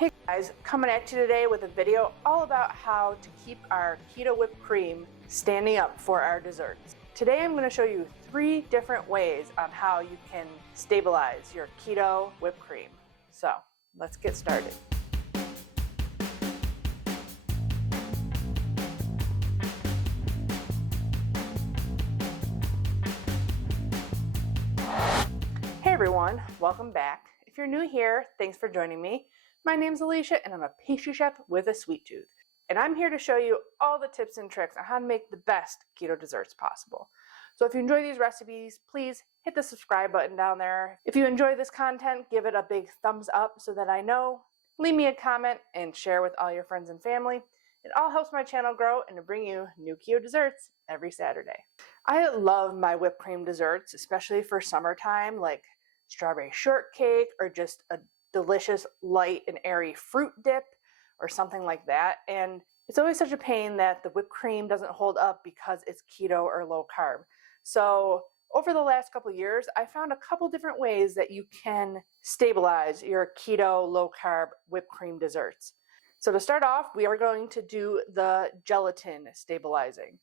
Hey guys, coming at you today with a video all about how to keep our keto whipped cream standing up for our desserts. Today I'm going to show you 3 different ways on how you can stabilize your keto whipped cream. So let's get started. Hey everyone, welcome back. If you're new here, thanks for joining me. My name's Alycia and I'm a pastry chef with a sweet tooth. And I'm here to show you all the tips and tricks on how to make the best keto desserts possible. So if you enjoy these recipes, please hit the subscribe button down there. If you enjoy this content, give it a big thumbs up so that I know. Leave me a comment and share with all your friends and family. It all helps my channel grow and to bring you new keto desserts every Saturday. I love my whipped cream desserts, especially for summertime, like strawberry shortcake or just a delicious light and airy fruit dip or something like that. And it's always such a pain that the whipped cream doesn't hold up because it's keto or low carb. So over the last couple of years, I found a couple different ways that you can stabilize your keto low carb whipped cream desserts. So to start off, we are going to do the gelatin stabilizing,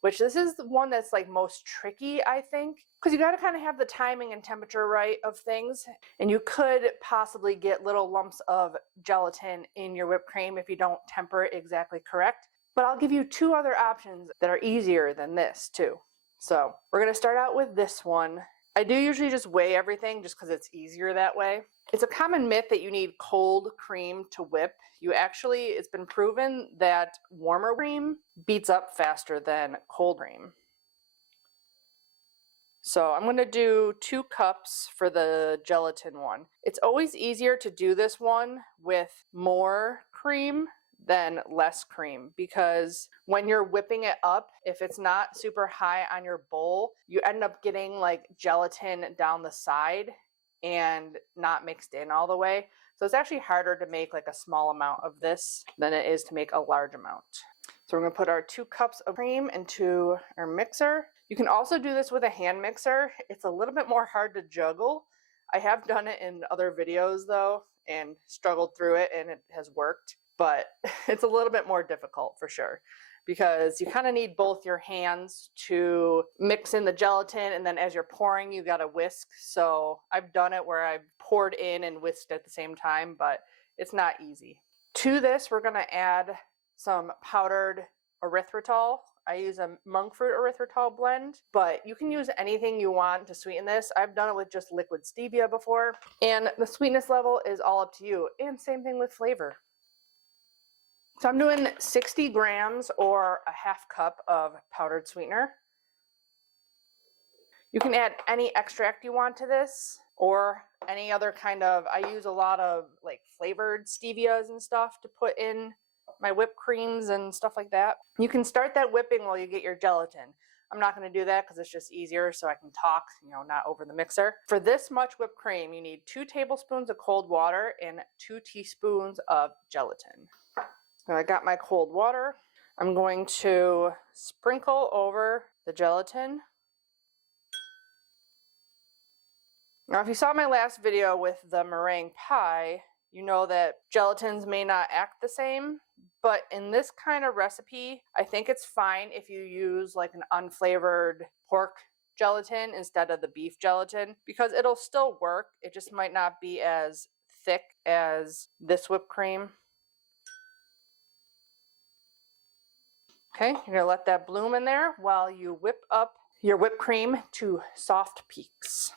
which this is the one that's like most tricky, I think, because you got to kind of have the timing and temperature right of things. And you could possibly get little lumps of gelatin in your whipped cream if you don't temper it exactly correct. But I'll give you 2 other options that are easier than this too. So we're going to start out with this one. I do usually just weigh everything just because it's easier that way. It's a common myth that you need cold cream to whip. It's been proven that warmer cream beats up faster than cold cream. So I'm going to do 2 cups for the gelatin one. It's always easier to do this one with more cream than less cream, because when you're whipping it up, if it's not super high on your bowl, you end up getting like gelatin down the side and not mixed in all the way. So it's actually harder to make like a small amount of this than it is to make a large amount. So we're going to put our 2 cups of cream into our mixer. You can also do this with a hand mixer. It's a little bit more hard to juggle. I have done it in other videos though and struggled through it, and it has worked. But it's a little bit more difficult for sure, because you kind of need both your hands to mix in the gelatin, and then as you're pouring, you got to whisk. So I've done it where I've poured in and whisked at the same time, but it's not easy. To this, we're going to add some powdered erythritol. I use a monk fruit erythritol blend, but you can use anything you want to sweeten this. I've done it with just liquid stevia before, and the sweetness level is all up to you, and same thing with flavor. So I'm doing 60 grams or a half cup of powdered sweetener. You can add any extract you want to this, or any other kind of, I use a lot of like flavored stevias and stuff to put in my whipped creams and stuff like that. You can start that whipping while you get your gelatin. I'm not going to do that because it's just easier so I can talk, not over the mixer. For this much whipped cream, you need 2 tablespoons of cold water and 2 teaspoons of gelatin. So I got my cold water. I'm going to sprinkle over the gelatin. Now, if you saw my last video with the meringue pie, you know that gelatins may not act the same, but in this kind of recipe, I think it's fine if you use like an unflavored pork gelatin instead of the beef gelatin, because it'll still work. It just might not be as thick as this whipped cream. Okay, you're going to let that bloom in there while you whip up your whipped cream to soft peaks.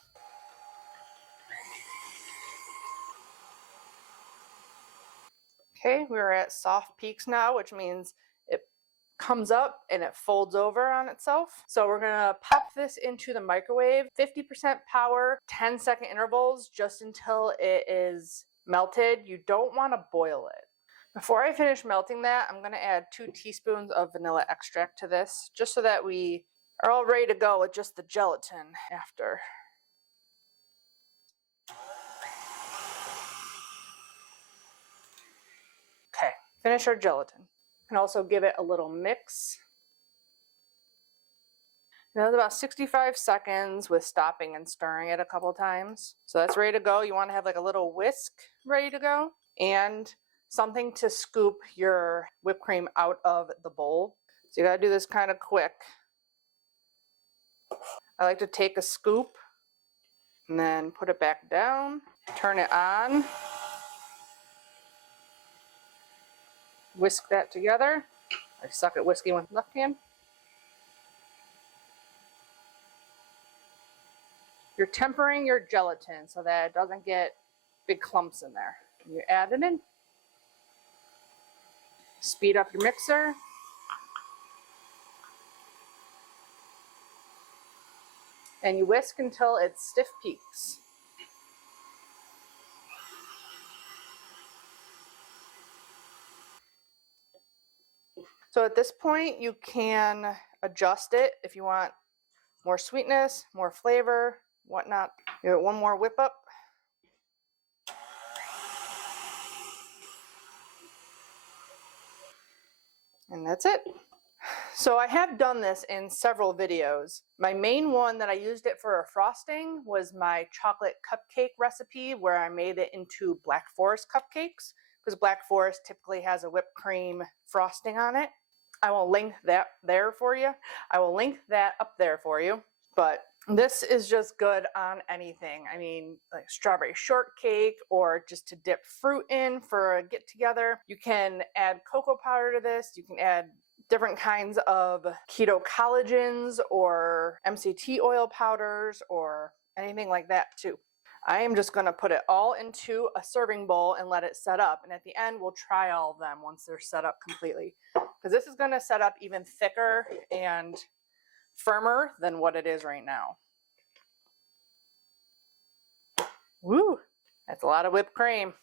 Okay, we're at soft peaks now, which means it comes up and it folds over on itself. So we're going to pop this into the microwave, 50% power, 10-second intervals, just until it is melted. You don't want to boil it. Before I finish melting that, I'm going to add 2 teaspoons of vanilla extract to this, just so that we are all ready to go with just the gelatin after. Okay, finish our gelatin. You can also give it a little mix. Now it's about 65 seconds with stopping and stirring it a couple times. So that's ready to go. You want to have like a little whisk ready to go. and something to scoop your whipped cream out of the bowl. So you gotta do this kind of quick. I like to take a scoop and then put it back down, turn it on, whisk that together. I suck at whisking with left hand. You're tempering your gelatin so that it doesn't get big clumps in there. You add it in. Speed up your mixer. And you whisk until it's stiff peaks. So at this point, you can adjust it if you want more sweetness, more flavor, whatnot. Give it one more whip up. And that's it. So I have done this in several videos. My main one that I used it for a frosting was my chocolate cupcake recipe where I made it into Black Forest cupcakes, because Black Forest typically has a whipped cream frosting on it. I will link that there for you. I will link that up there for you. But this is just good on anything. I mean, like strawberry shortcake or just to dip fruit in for a get together. You can add cocoa powder to this. You can add different kinds of keto collagens or MCT oil powders or anything like that too. I am just going to put it all into a serving bowl and let it set up. And at the end, we'll try all of them once they're set up completely. Because this is going to set up even thicker and firmer than what it is right now. Woo! That's a lot of whipped cream.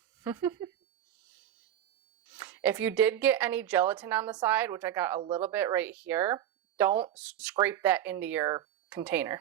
If you did get any gelatin on the side, which I got a little bit right here, don't scrape that into your container.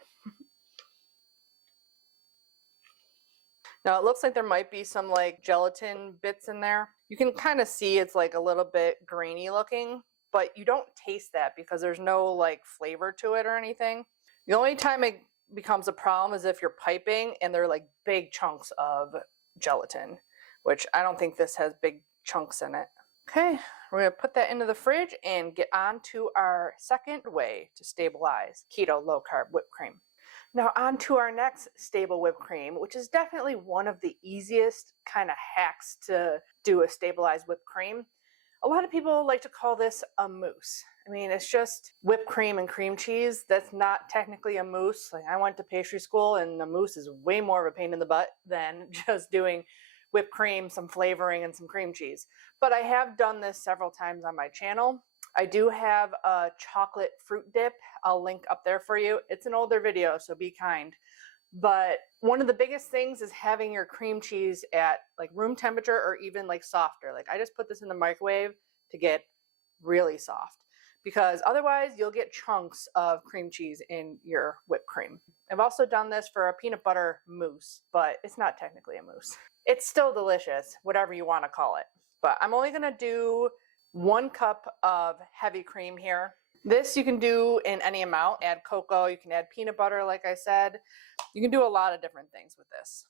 Now it looks like there might be some like gelatin bits in there. You can kind of see it's like a little bit grainy looking, but you don't taste that because there's no like flavor to it or anything. The only time it becomes a problem is if you're piping and they're like big chunks of gelatin, which I don't think this has big chunks in it. Okay, we're going to put that into the fridge and get on to our second way to stabilize keto low carb whipped cream. Now on to our next stable whipped cream, which is definitely one of the easiest kind of hacks to do a stabilized whipped cream. A lot of people like to call this a mousse. I mean, it's just whipped cream and cream cheese. That's not technically a mousse. Like I went to pastry school and a mousse is way more of a pain in the butt than just doing whipped cream, some flavoring, and some cream cheese. But I have done this several times on my channel. I do have a chocolate fruit dip. I'll link up there for you. It's an older video, so be kind. But one of the biggest things is having your cream cheese at like room temperature or even like softer. Like I just put this in the microwave to get really soft because otherwise you'll get chunks of cream cheese in your whipped cream. I've also done this for a peanut butter mousse, but it's not technically a mousse. It's still delicious, whatever you want to call it. But I'm only going to do 1 cup of heavy cream here. This you can do in any amount. Add cocoa, you can add peanut butter like I said. You can do a lot of different things with this.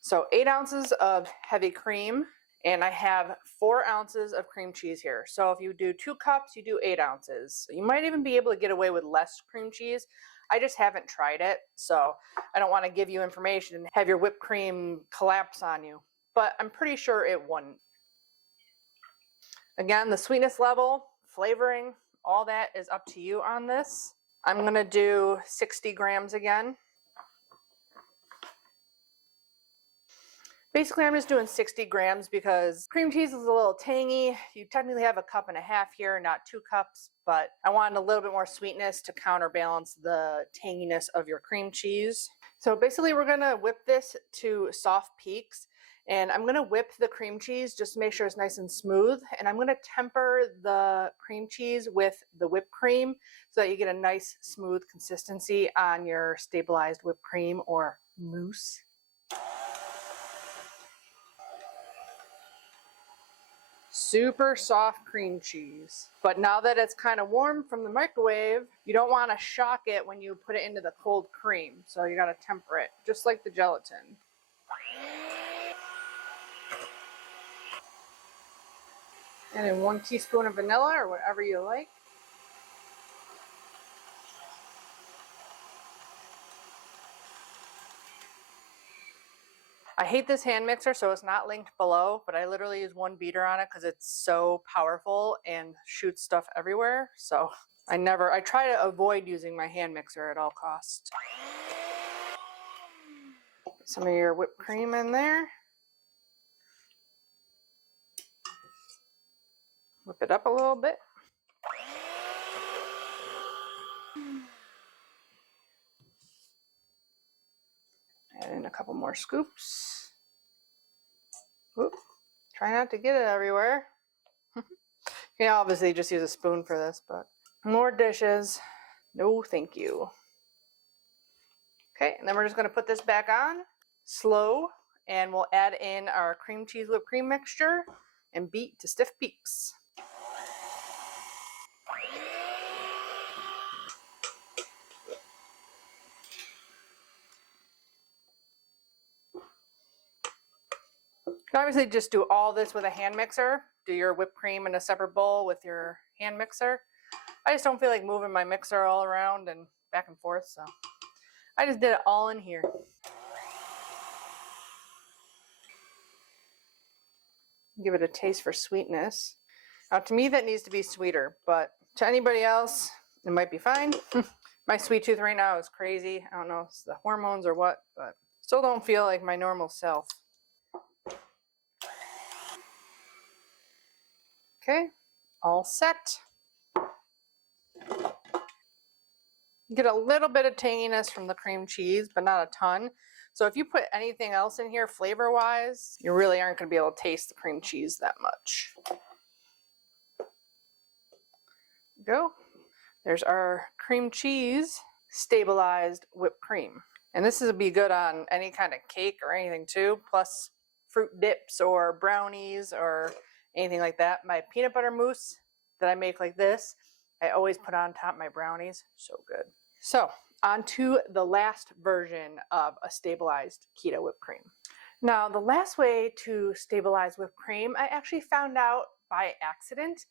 So 8 ounces of heavy cream, and I have 4 ounces of cream cheese here. So if you do 2 cups, you do 8 ounces. You might even be able to get away with less cream cheese. I just haven't tried it, so I don't want to give you information and have your whipped cream collapse on you. But I'm pretty sure it wouldn't. Again, the sweetness level, flavoring, all that is up to you on this. I'm going to do 60 grams again. Basically, I'm just doing 60 grams because cream cheese is a little tangy. You technically have 1.5 cups here, not 2 cups, but I wanted a little bit more sweetness to counterbalance the tanginess of your cream cheese. So basically, we're going to whip this to soft peaks, and I'm going to whip the cream cheese just to make sure it's nice and smooth, and I'm going to temper the cream cheese with the whipped cream so that you get a nice smooth consistency on your stabilized whipped cream or mousse. Super soft cream cheese. But now that it's kind of warm from the microwave, you don't want to shock it when you put it into the cold cream. So you got to temper it, just like the gelatin. And then 1 teaspoon of vanilla or whatever you like. I hate this hand mixer, so it's not linked below, but I literally use 1 beater on it because it's so powerful and shoots stuff everywhere. So I try to avoid using my hand mixer at all costs. Put some of your whipped cream in there. Whip it up a little bit. Add in a couple more scoops. Whoop. Try not to get it everywhere. You can obviously just use a spoon for this, but more dishes. No, thank you. Okay, and then we're just going to put this back on slow, and we'll add in our cream cheese whipped cream mixture and beat to stiff peaks. You can obviously just do all this with a hand mixer. Do your whipped cream in a separate bowl with your hand mixer. I just don't feel like moving my mixer all around and back and forth, so I just did it all in here. Give it a taste for sweetness. Now to me that needs to be sweeter, but to anybody else it might be fine. My sweet tooth right now is crazy. I don't know if it's the hormones or what, but still don't feel like my normal self. Okay, all set. Get a little bit of tanginess from the cream cheese, but not a ton. So if you put anything else in here flavor-wise, you really aren't going to be able to taste the cream cheese that much. Go. There's our cream cheese stabilized whipped cream. And this would be good on any kind of cake or anything too, plus fruit dips or brownies or anything like that. My peanut butter mousse that I make like this, I always put on top of my brownies. So good. So on to the last version of a stabilized keto whipped cream. Now the last way to stabilize whipped cream, I actually found out by accident.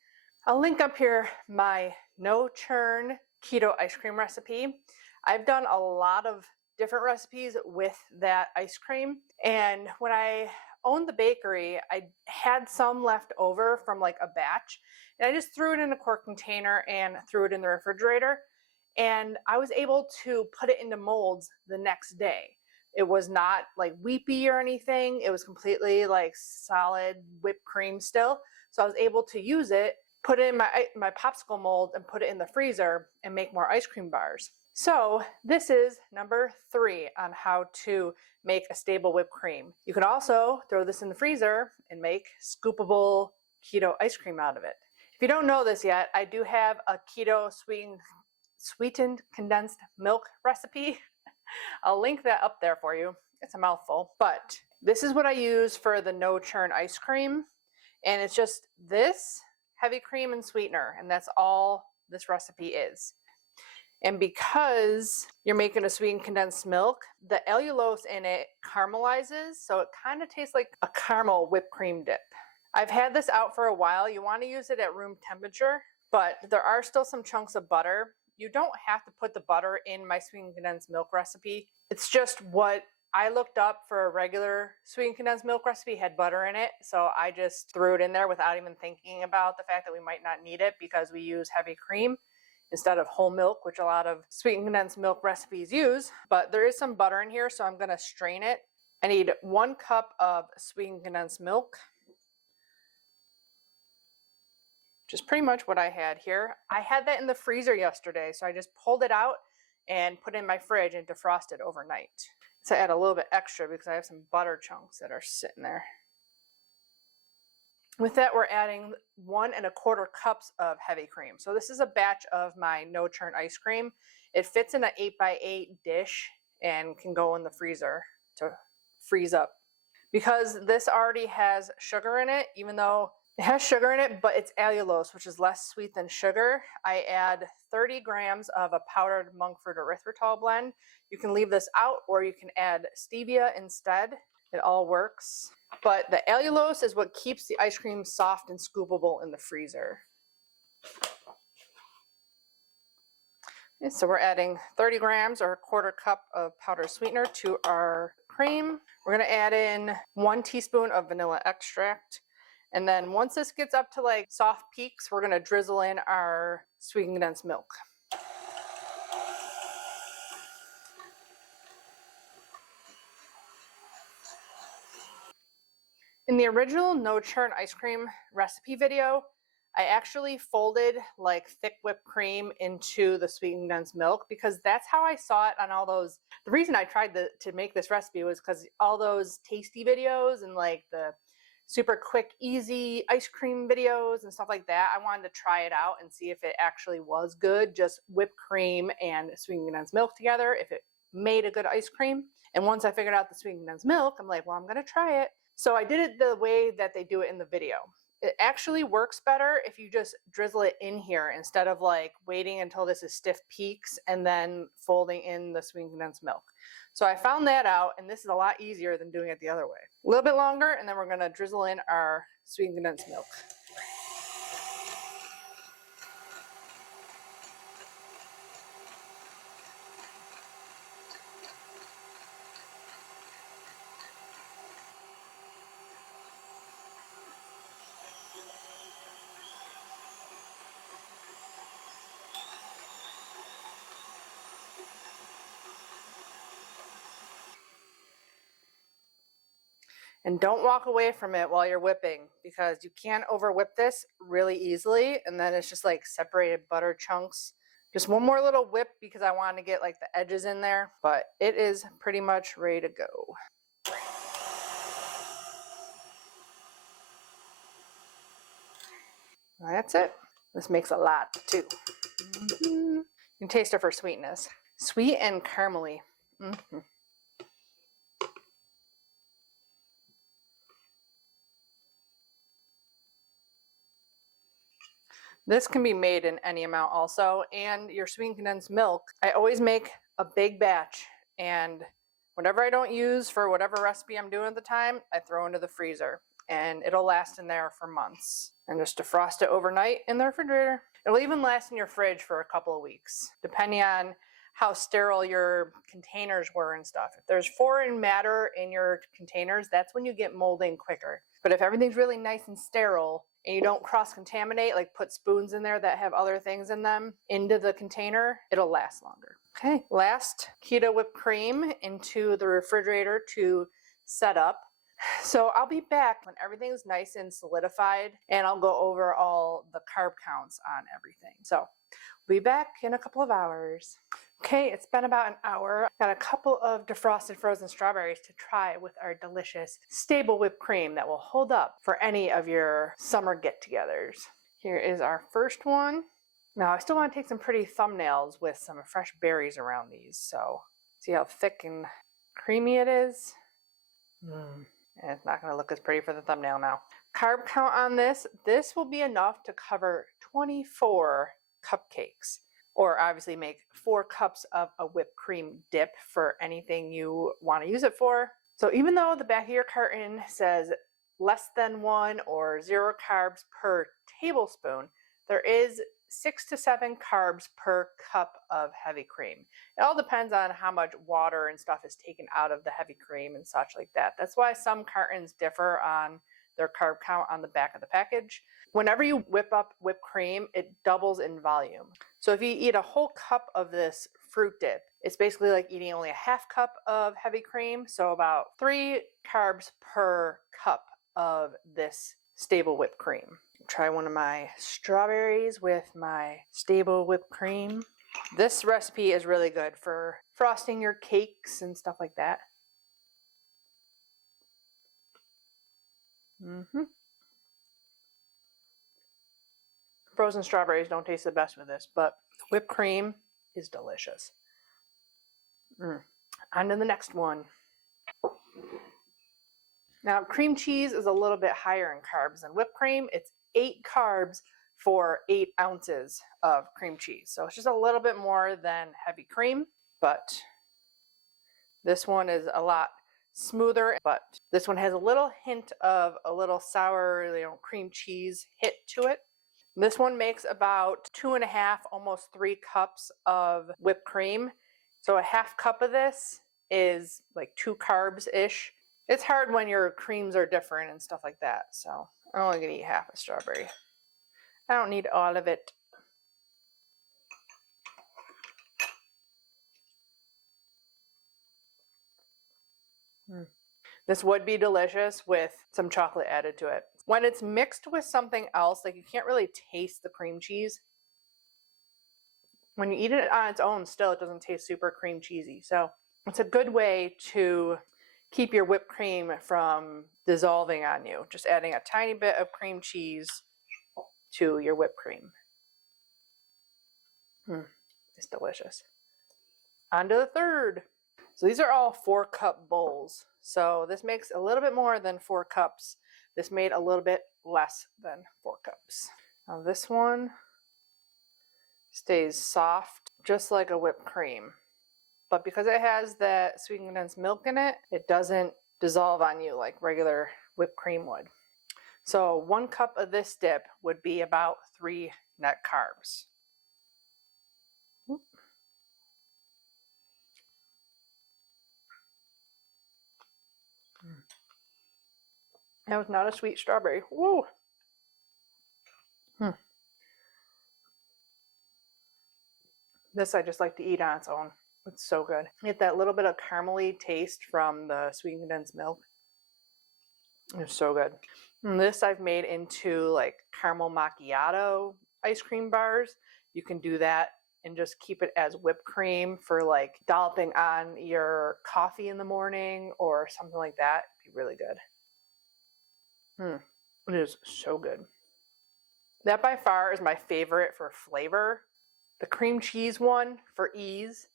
I'll link up here my no churn keto ice cream recipe. I've done a lot of different recipes with that ice cream, and when I owned the bakery, I had some left over from like a batch, and I just threw it in a quart container and threw it in the refrigerator, and I was able to put it into molds the next day. It was not like weepy or anything. It was completely like solid whipped cream still. So I was able to use it, put it in my popsicle mold and put it in the freezer and make more ice cream bars. So this is number 3 on how to make a stable whipped cream. You can also throw this in the freezer and make scoopable keto ice cream out of it. If you don't know this yet, I do have a keto sweetened condensed milk recipe. I'll link that up there for you. It's a mouthful, but this is what I use for the no churn ice cream. And it's just this, heavy cream and sweetener, and that's all this recipe is. And because you're making a sweetened condensed milk, the allulose in it caramelizes, so it kind of tastes like a caramel whipped cream dip. I've had this out for a while. You want to use it at room temperature, but there are still some chunks of butter. You don't have to put the butter in my sweetened condensed milk recipe. It's just what I looked up for a regular sweetened condensed milk recipe had butter in it, so I just threw it in there without even thinking about the fact that we might not need it because we use heavy cream instead of whole milk, which a lot of sweetened condensed milk recipes use. But there is some butter in here, so I'm going to strain it. I need 1 cup of sweetened condensed milk, which is pretty much what I had here. I had that in the freezer yesterday, so I just pulled it out and put it in my fridge and defrosted overnight. So I add a little bit extra because I have some butter chunks that are sitting there. With that, we're adding 1 1/4 cups of heavy cream. So this is a batch of my no churn ice cream. It fits in an 8x8 dish and can go in the freezer to freeze up. Because this already has sugar in it, even though it has sugar in it, but it's allulose, which is less sweet than sugar, I add 30 grams of a powdered monk fruit erythritol blend. You can leave this out or you can add stevia instead. It all works. but the allulose is what keeps the ice cream soft and scoopable in the freezer. Okay, so we're adding 30 grams or a quarter cup of powdered sweetener to our cream. We're going to add in 1 teaspoon of vanilla extract. And then once this gets up to like soft peaks, we're going to drizzle in our sweetened condensed milk. In the original no churn ice cream recipe video, I actually folded like thick whipped cream into the sweetened condensed milk because that's how I saw it on all those. The reason I tried to make this recipe was because all those tasty videos and like the super quick, easy ice cream videos and stuff like that, I wanted to try it out and see if it actually was good, just whipped cream and sweetened condensed milk together, if it made a good ice cream. And once I figured out the sweetened condensed milk, I'm like, well, I'm going to try it. So I did it the way that they do it in the video. It actually works better if you just drizzle it in here instead of like waiting until this is stiff peaks and then folding in the sweetened condensed milk. So I found that out, and this is a lot easier than doing it the other way. A little bit longer, and then we're going to drizzle in our sweetened condensed milk. And don't walk away from it while you're whipping because you can over whip this really easily, and then it's just like separated butter chunks. Just one more little whip because I want to get like the edges in there, but it is pretty much ready to go. That's it. This makes a lot too. You can taste it for sweetness. Sweet and caramely. This can be made in any amount also, and your sweetened condensed milk, I always make a big batch, and whatever I don't use for whatever recipe I'm doing at the time, I throw into the freezer, and it'll last in there for months. And just defrost it overnight in the refrigerator. It'll even last in your fridge for a couple of weeks, depending on how sterile your containers were and stuff. If there's foreign matter in your containers, that's when you get molding quicker. But if everything's really nice and sterile, and you don't cross-contaminate, like put spoons in there that have other things in them into the container, it'll last longer. Okay, last keto whipped cream into the refrigerator to set up. So I'll be back when everything's nice and solidified, and I'll go over all the carb counts on everything. So we'll be back in a couple of hours. Okay, it's been about an hour. Got a couple of defrosted frozen strawberries to try with our delicious stable whipped cream that will hold up for any of your summer get-togethers. Here is our first one. Now, I still want to take some pretty thumbnails with some fresh berries around these, so see how thick and creamy it is? And it's not going to look as pretty for the thumbnail now. Carb count on this will be enough to cover 24 cupcakes. Or obviously make 4 cups of a whipped cream dip for anything you want to use it for. So even though the back of your carton says less than 1 or 0 carbs per tablespoon, there is 6 to 7 carbs per cup of heavy cream. It all depends on how much water and stuff is taken out of the heavy cream and such like that. That's why some cartons differ on their carb count on the back of the package. Whenever you whip up whipped cream, it doubles in volume. So if you eat a whole cup of this fruit dip, it's basically like eating only a half cup of heavy cream, so about 3 carbs per cup of this stable whipped cream. Try one of my strawberries with my stable whipped cream. This recipe is really good for frosting your cakes and stuff like that. Frozen strawberries don't taste the best with this, but whipped cream is delicious. On to the next one. Now, cream cheese is a little bit higher in carbs than whipped cream. It's 8 carbs for 8 ounces of cream cheese. So it's just a little bit more than heavy cream, but this one is a lot smoother, but this one has a little hint of a little sour, cream cheese hit to it. This one makes about 2.5, almost 3 cups of whipped cream. So a half cup of this is like 2 carbs-ish. It's hard when your creams are different and stuff like that. So I'm only gonna eat half a strawberry. I don't need all of it. This would be delicious with some chocolate added to it. When it's mixed with something else, like you can't really taste the cream cheese. When you eat it on its own, still it doesn't taste super cream cheesy. So it's a good way to keep your whipped cream from dissolving on you. Just adding a tiny bit of cream cheese to your whipped cream. It's delicious. On to the third. So these are all 4-cup bowls. So this makes a little bit more than 4 cups. This made a little bit less than 4 cups. Now this one stays soft, just like a whipped cream. But because it has that sweet condensed milk in it, it doesn't dissolve on you like regular whipped cream would. So 1 cup of this dip would be about 3 net carbs. That was not a sweet strawberry. Woo! This I just like to eat on its own. It's so good. Get that little bit of caramely taste from the sweet condensed milk. It's so good. And this I've made into like caramel macchiato ice cream bars. You can do that and just keep it as whipped cream for like dolloping on your coffee in the morning or something like that. It'd be really good. It is so good. That by far is my favorite for flavor. The cream cheese one for ease.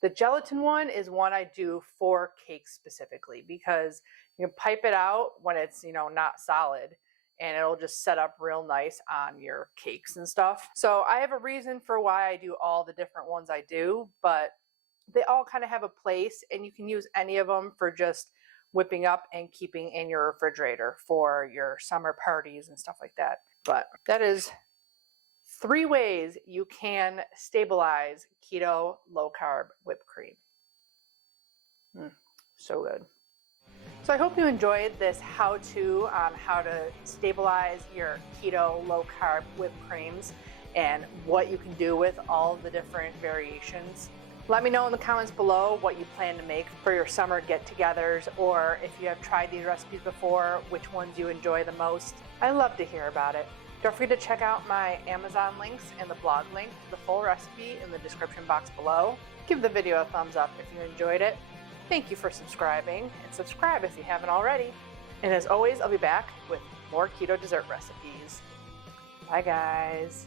The gelatin one is one I do for cakes specifically because you can pipe it out when it's, not solid, and it'll just set up real nice on your cakes and stuff. So I have a reason for why I do all the different ones I do, but they all kind of have a place, and you can use any of them for just whipping up and keeping in your refrigerator for your summer parties and stuff like that. But that is 3 ways you can stabilize keto low carb whipped cream. So good. So I hope you enjoyed this how-to on how to stabilize your keto low carb whipped creams and what you can do with all the different variations. Let me know in the comments below what you plan to make for your summer get-togethers, or if you have tried these recipes before, which ones you enjoy the most. I love to hear about it. Don't forget to check out my Amazon links and the blog link to the full recipe in the description box below. Give the video a thumbs up if you enjoyed it. Thank you for subscribing, and subscribe if you haven't already. And as always, I'll be back with more keto dessert recipes. Bye guys.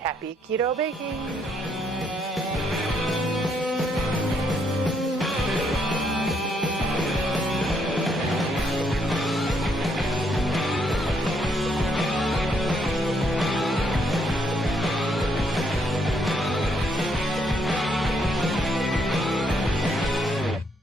Happy keto baking!